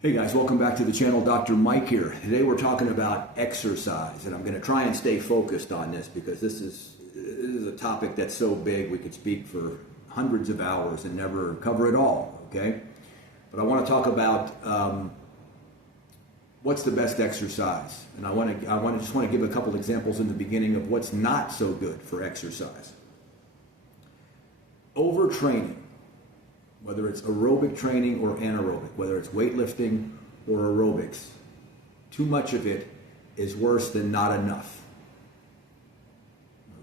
Hey guys, welcome back to the channel. Dr. Mike here. Today we're talking about exercise, and I'm going to try and stay focused on this because this is a topic that's so big we could speak for hundreds of hours and never cover it all, okay? But I want to talk about what's the best exercise, and I just want to give a couple examples in the beginning of what's not so good for exercise. Overtraining. Whether it's aerobic training or anaerobic, whether it's weightlifting or aerobics, too much of it is worse than not enough.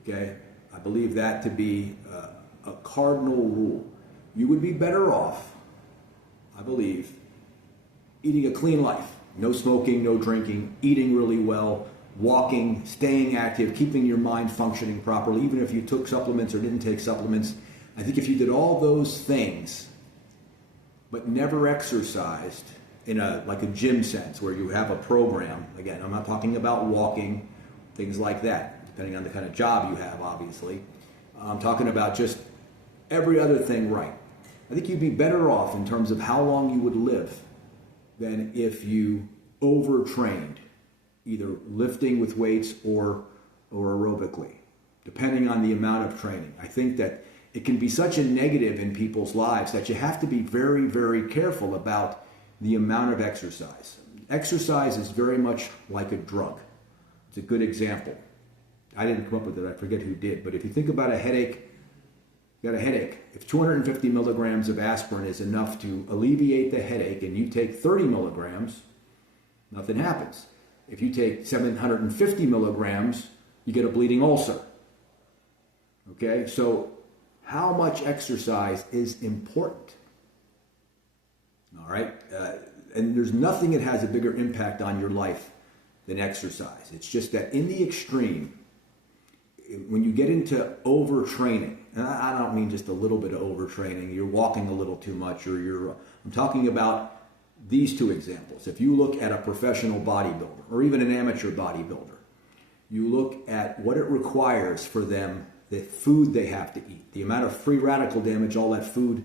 Okay? I believe that to be a cardinal rule. You would be better off, I believe, eating a clean life. No smoking, no drinking, eating really well, walking, staying active, keeping your mind functioning properly, even if you took supplements or didn't take supplements. I think if you did all those things, but never exercised in like a gym sense where you have a program, again, I'm not talking about walking, things like that, depending on the kind of job you have, obviously. I'm talking about just every other thing right. I think you'd be better off in terms of how long you would live than if you overtrained, either lifting with weights or aerobically, depending on the amount of training. I think that it can be such a negative in people's lives that you have to be very, very careful about the amount of exercise. Exercise is very much like a drug. It's a good example. I didn't come up with it, I forget who did, but if you think about a headache, you got a headache. If 250 milligrams of aspirin is enough to alleviate the headache and you take 30 milligrams, nothing happens. If you take 750 milligrams, you get a bleeding ulcer. Okay, so how much exercise is important? All right, and there's nothing that has a bigger impact on your life than exercise. It's just that in the extreme, when you get into overtraining, and I don't mean just a little bit of overtraining, you're walking a little too much, or I'm talking about these two examples. If you look at a professional bodybuilder, or even an amateur bodybuilder, you look at what it requires for them, the food they have to eat, the amount of free radical damage all that food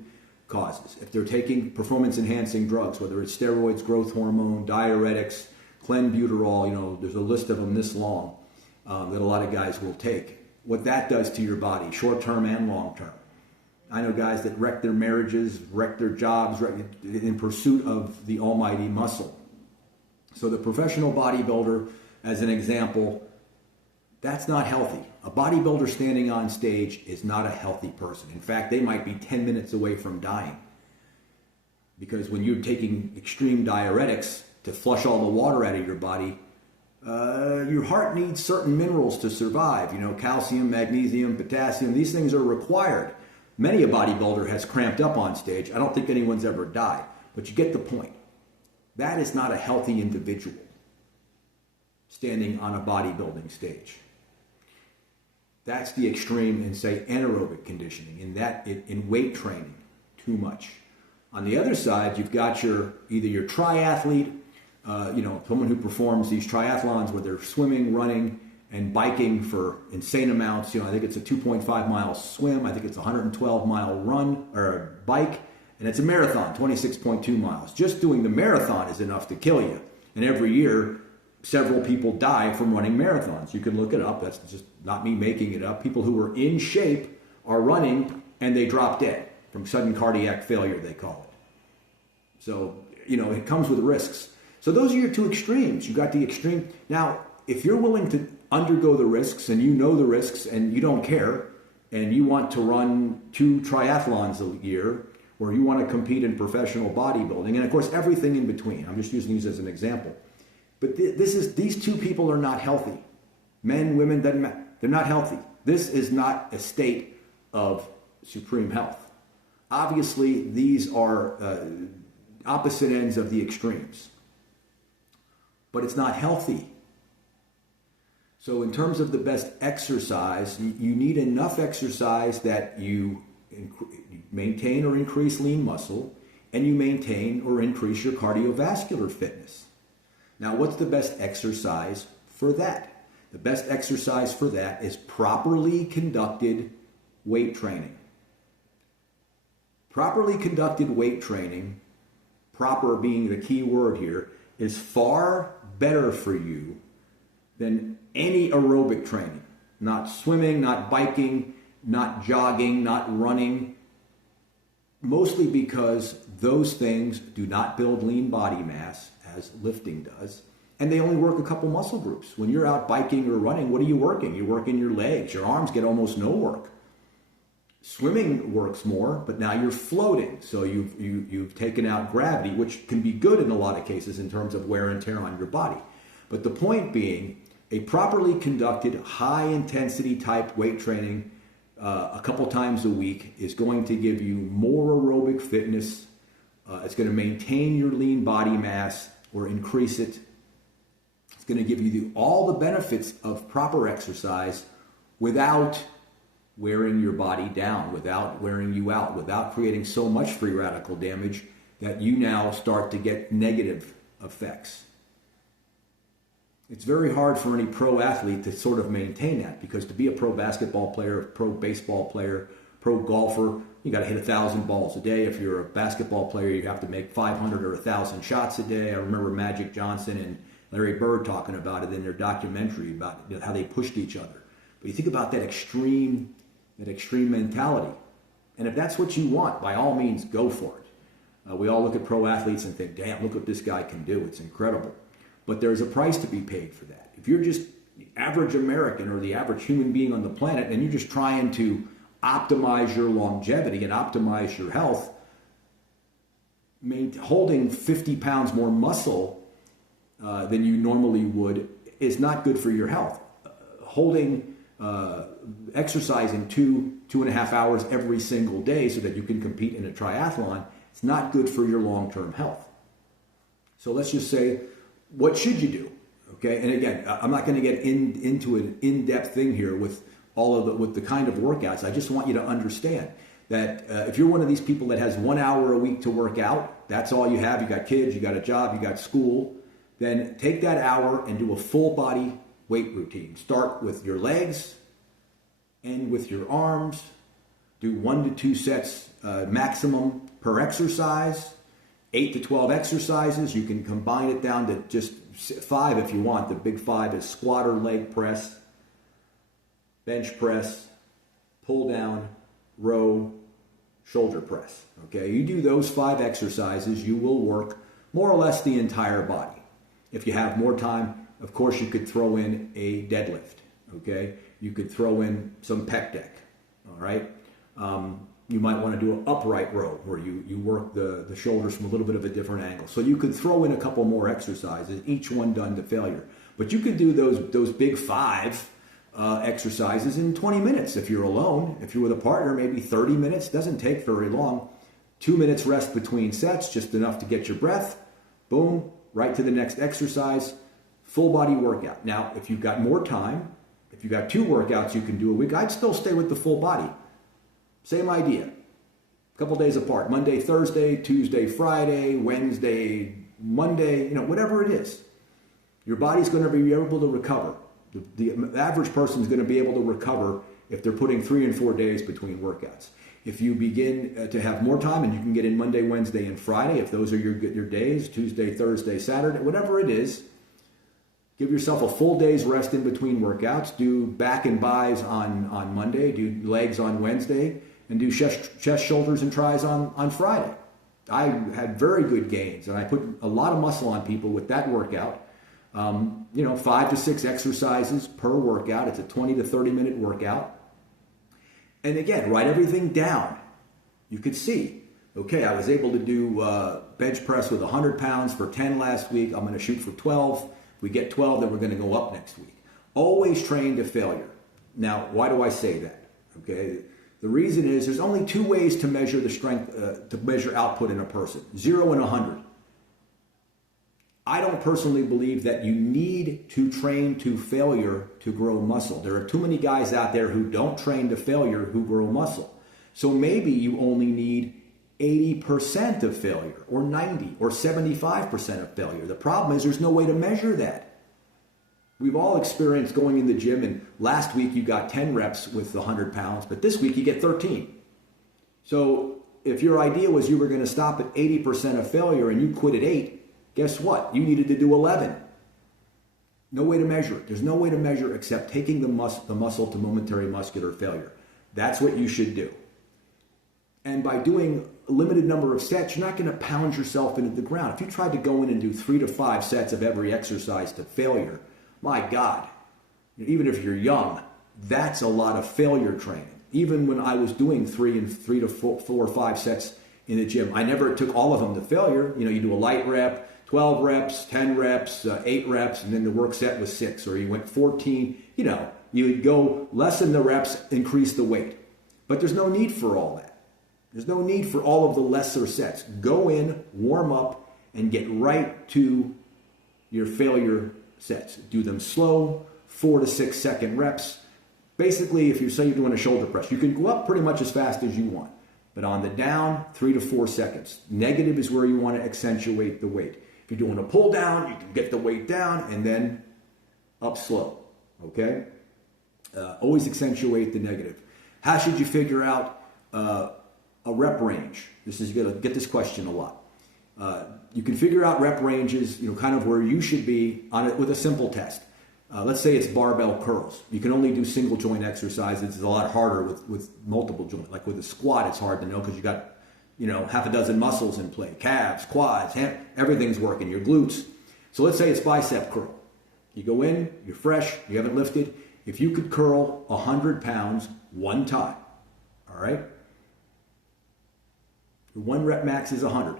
causes. If they're taking performance-enhancing drugs, whether it's steroids, growth hormone, diuretics, clenbuterol, there's a list of them this long that a lot of guys will take. What that does to your body, short-term and long-term. I know guys that wreck their marriages, wreck their jobs, in pursuit of the almighty muscle. So the professional bodybuilder, as an example, that's not healthy. A bodybuilder standing on stage is not a healthy person. In fact, they might be 10 minutes away from dying. Because when you're taking extreme diuretics to flush all the water out of your body, your heart needs certain minerals to survive. Calcium, magnesium, potassium, these things are required. Many a bodybuilder has cramped up on stage. I don't think anyone's ever died, but you get the point. That is not a healthy individual standing on a bodybuilding stage. That's the extreme in, say, anaerobic conditioning, in weight training, too much. On the other side, you've got either your triathlete, someone who performs these triathlons where they're swimming, running, and biking for insane amounts. I think it's a 2.5 mile swim, I think it's a 112 mile run or bike, and it's a marathon, 26.2 miles. Just doing the marathon is enough to kill you. And every year, several people die from running marathons. You can look it up. That's just not me making it up. People who are in shape are running and they drop dead from sudden cardiac failure, they call it. So, it comes with risks. So those are your two extremes. You got the extreme. Now, if you're willing to undergo the risks and you know the risks and you don't care and you want to run 2 triathlons a year, or you want to compete in professional bodybuilding, and of course everything in between. I'm just using these as an example. But these two people are not healthy. Men, women, doesn't matter. They're not healthy. This is not a state of supreme health. Obviously, these are opposite ends of the extremes. But it's not healthy. So in terms of the best exercise, you need enough exercise that you maintain or increase lean muscle, and you maintain or increase your cardiovascular fitness. Now, what's the best exercise for that? The best exercise for that is properly conducted weight training. Properly conducted weight training proper being the key word here, is far better for you than any aerobic training. Not swimming, not biking, not jogging, not running. Mostly because those things do not build lean body mass as lifting does. And they only work a couple muscle groups. When you're out biking or running, what are you working? You're working your legs. Your arms get almost no work. Swimming works more, but now you're floating. So you've taken out gravity, which can be good in a lot of cases in terms of wear and tear on your body. But the point being, a properly conducted high intensity type weight training a couple times a week is going to give you more aerobic fitness. It's going to maintain your lean body mass or increase it. It's going to give you all the benefits of proper exercise without wearing your body down, without wearing you out, without creating so much free radical damage that you now start to get negative effects. It's very hard for any pro athlete to sort of maintain that, because to be a pro basketball player, pro baseball player, pro golfer, you got to hit 1,000 balls a day. If you're a basketball player, you have to make 500 or 1,000 shots a day. I remember Magic Johnson and Larry Bird talking about it in their documentary about how they pushed each other. But you think about that extreme mentality. And if that's what you want, by all means, go for it. We all look at pro athletes and think, damn, look what this guy can do. It's incredible. But there's a price to be paid for that. If you're just the average American or the average human being on the planet and you're just trying to optimize your longevity and optimize your health, holding 50 pounds more muscle than you normally would is not good for your health. Exercising 2.5 hours every single day so that you can compete in a triathlon, it's not good for your long-term health. So let's just say, what should you do? Okay, and again, I'm not going to get into an in-depth thing here with with the kind of workouts. I just want you to understand that if you're one of these people that has 1 hour a week to work out, that's all you have. You got kids, you got a job, you got school. Then take that hour and do a full body weight routine. Start with your legs, end with your arms. Do 1 to 2 sets maximum per exercise. 8 to 12 exercises. You can combine it down to just 5 if you want. The big 5 is squat or leg press, bench press, pull down, row, shoulder press. Okay, you do those 5 exercises, you will work more or less the entire body. If you have more time, of course, you could throw in a deadlift. Okay, you could throw in some pec deck. All right. You might want to do an upright row where you work the shoulders from a little bit of a different angle. So you could throw in a couple more exercises, each one done to failure. But you could do those big 5 exercises in 20 minutes if you're alone. If you're with a partner, maybe 30 minutes. Doesn't take very long. 2 minutes rest between sets, just enough to get your breath. Boom, right to the next exercise. Full body workout. Now, if you've got more time, if you've got 2 workouts you can do a week, I'd still stay with the full body. Same idea. A couple days apart. Monday, Thursday, Tuesday, Friday, Wednesday, Monday, whatever it is. Your body's going to be able to recover. The average person is going to be able to recover if they're putting 3 and 4 days between workouts. If you begin to have more time and you can get in Monday, Wednesday, and Friday, if those are your days, Tuesday, Thursday, Saturday, whatever it is, give yourself a full day's rest in between workouts. Do back and buys on Monday. Do legs on Wednesday. And do chest, shoulders, and tries on Friday. I had very good gains, and I put a lot of muscle on people with that workout. 5 to 6 exercises per workout. It's a 20 to 30 minute workout. And again, write everything down. You could see, okay, I was able to do bench press with 100 pounds for 10 last week. I'm going to shoot for 12. If we get 12, then we're going to go up next week. Always train to failure. Now, why do I say that? Okay. The reason is there's only 2 ways to measure the strength, to measure output in a person, 0 and 100. I don't personally believe that you need to train to failure to grow muscle. There are too many guys out there who don't train to failure who grow muscle. So maybe you only need 80% of failure or 90 or 75% of failure. The problem is there's no way to measure that. We've all experienced going in the gym, and last week you got 10 reps with 100 pounds, but this week you get 13. So if your idea was you were going to stop at 80% of failure and you quit at 8, guess what? You needed to do 11. No way to measure it. There's no way to measure except taking the muscle to momentary muscular failure. That's what you should do. And by doing a limited number of sets, you're not going to pound yourself into the ground. If you tried to go in and do 3 to 5 sets of every exercise to failure, my God, even if you're young, that's a lot of failure training. Even when I was doing 3 to 4 or 5 sets in the gym, I never took all of them to failure. You know, you do a light rep, 12 reps, 10 reps, 8 reps, and then the work set was 6, or you went 14. You know, you would go lessen the reps, increase the weight. But there's no need for all that. There's no need for all of the lesser sets. Go in, warm up, and get right to your failure sets. Do them slow, 4 to 6 second reps. Basically, if you say you're doing a shoulder press, you can go up pretty much as fast as you want. But on the down, 3 to 4 seconds. Negative is where you want to accentuate the weight. If you're doing a pull down, you can get the weight down and then up slow. Okay? Always accentuate the negative. How should you figure out a rep range? This is, you're going to get this question a lot. You can figure out rep ranges, kind of where you should be on it with a simple test. Let's say it's barbell curls. You can only do single joint exercises. It's a lot harder with multiple joint. Like with a squat, it's hard to know because you got, half a dozen muscles in play. Calves, quads, everything's working. Your glutes. So let's say it's bicep curl. You go in, you're fresh, you haven't lifted. If you could curl 100 pounds one time, all right? Your 1 rep max is 100.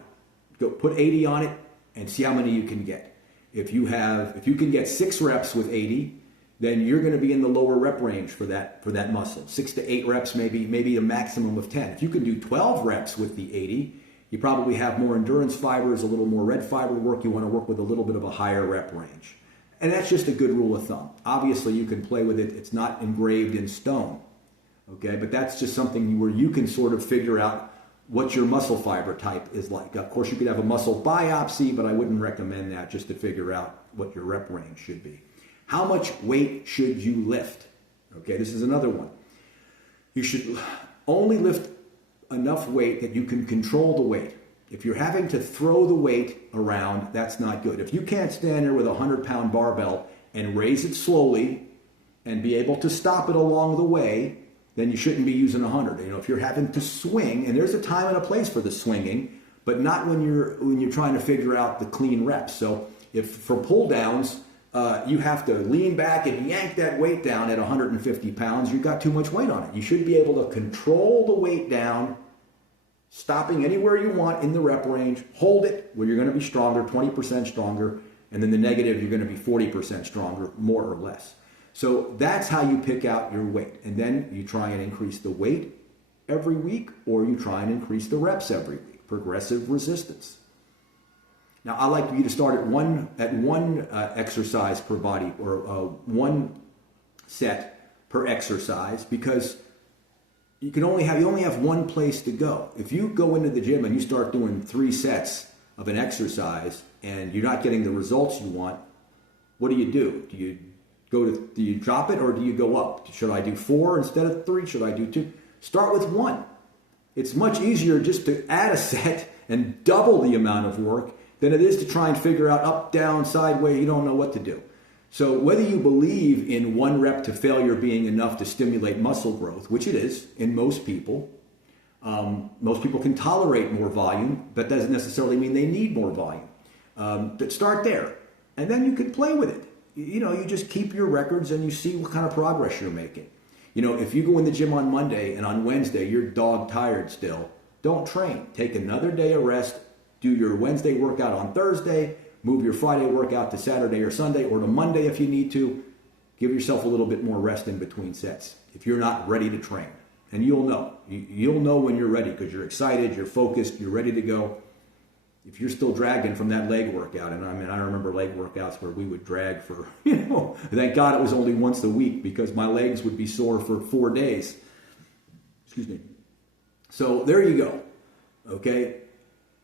Go put 80 on it and see how many you can get. If you can get 6 reps with 80, then you're going to be in the lower rep range for that muscle. 6 to 8 reps, maybe a maximum of 10. If you can do 12 reps with the 80, you probably have more endurance fibers, a little more red fiber work. You want to work with a little bit of a higher rep range. And that's just a good rule of thumb. Obviously, you can play with it. It's not engraved in stone. Okay, but that's just something where you can sort of figure out what your muscle fiber type is like. Of course, you could have a muscle biopsy, but I wouldn't recommend that just to figure out what your rep range should be. How much weight should you lift? Okay, this is another one. You should only lift enough weight that you can control the weight. If you're having to throw the weight around, that's not good. If you can't stand there with a 100-pound barbell and raise it slowly and be able to stop it along the way, then you shouldn't be using 100. If you're having to swing, and there's a time and a place for the swinging, but not when you're trying to figure out the clean reps. So if for pull downs, you have to lean back and yank that weight down at 150 pounds, you've got too much weight on it. You should be able to control the weight down, stopping anywhere you want in the rep range, hold it where you're going to be stronger, 20% stronger, and then the negative, you're going to be 40% stronger, more or less. So that's how you pick out your weight. And then you try and increase the weight every week, or you try and increase the reps every week. Progressive resistance. Now, I like you to start at one exercise per body, or 1 set per exercise, because you only have one place to go. If you go into the gym and you start doing 3 sets of an exercise and you're not getting the results you want, what do? Do you drop it or do you go up? Should I do 4 instead of 3? Should I do 2? Start with 1. It's much easier just to add a set and double the amount of work than it is to try and figure out up, down, sideways. You don't know what to do. So whether you believe in 1 rep to failure being enough to stimulate muscle growth, which it is in most people can tolerate more volume, but doesn't necessarily mean they need more volume. But start there, and then you can play with it. You just keep your records and you see what kind of progress you're making. If you go in the gym on Monday and on Wednesday you're dog tired still, don't train. Take another day of rest. Do your Wednesday workout on Thursday. Move your Friday workout to Saturday or Sunday, or to Monday if you need to. Give yourself a little bit more rest in between sets if you're not ready to train. And you'll know. You'll know when you're ready because you're excited, you're focused, you're ready to go. If you're still dragging from that leg workout, and I remember leg workouts where we would drag for, thank God it was only once a week because my legs would be sore for 4 days. Excuse me. So there you go. Okay?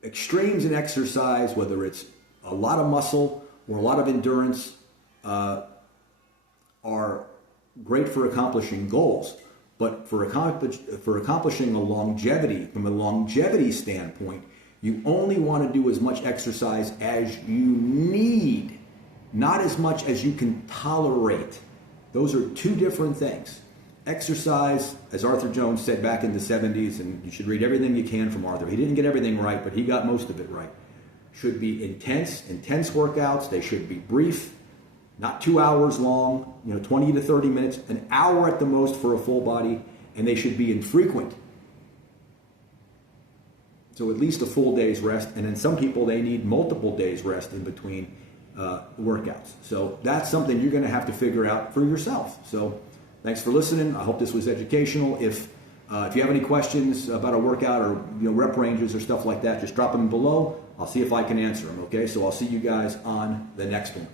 Extremes in exercise, whether it's a lot of muscle or a lot of endurance, are great for accomplishing goals. But for accomplishing a longevity, from a longevity standpoint, you only want to do as much exercise as you need, not as much as you can tolerate. Those are two different things. Exercise, as Arthur Jones said back in the 70s, and you should read everything you can from Arthur. He didn't get everything right, but he got most of it right. Should be intense workouts. They should be brief, not 2 hours long, 20 to 30 minutes, an hour at the most for a full body, and they should be infrequent. So at least a full day's rest, and then some people, they need multiple days rest in between workouts. So that's something you're going to have to figure out for yourself. So thanks for listening. I hope this was educational. If you have any questions about a workout or rep ranges or stuff like that, just drop them below. I'll see if I can answer them, okay? So I'll see you guys on the next one.